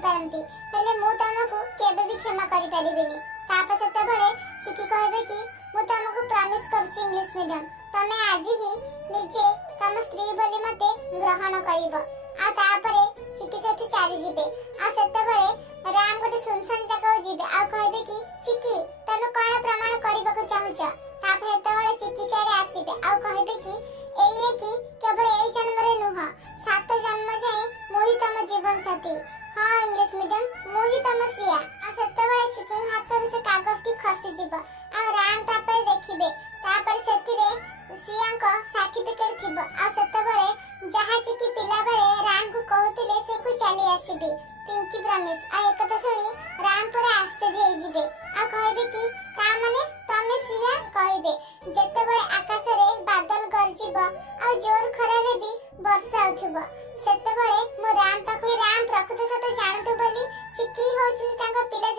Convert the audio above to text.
पारंती हेले मु तुमको केबे भी क्षमा करि परिबेनी। तापर सेतेबेले चिकी कहबे कि मु तुमको प्रॉमिस करछि इंग्लिश मीडियम तमे आज ही निजे तम स्त्री बोली मते ग्रहण करिवो। आ तापरे चिकी सेठी चली जिबे। आ सेतेबेले राम गोटे सुनसान जगह जिबे आ कहबे कि चिकी तमे कोन प्रमाण करबाको चाहुछ। तापर सेतेबेले चिकी चारे आसीबे आ कहबे कि एये कि केवल एई जन्म रे नुह 7 जन्म जाए मोहि तम जीवन साथी। हां इंग्लिश मीडियम मोहि तम सिया। आ सेतेबेले चिकी हाथ रे से कागज टी खसी जिबो। आ राम तापर देखिबे। तापर सेतिरे सिया को सर्टिफिकेट थिबो। आ सेतेबेले जहा चिकी पिला बेले राम को कहतिले से को चली आसीबे पिंकी प्रॉमिस। आ एकता सुनी राम पूरा आश्चर्य हो जिबे। आ कहबे कि ता माने तमे सिया कहबे जेतेबेले आकाश रे बादल गरजिबो आ जोर खरा रे भी वर्षा होथिबो सेतेबेले मो राम पाखु राम प्रकृत सत जानतो बोली चिकी होछन तांका पिला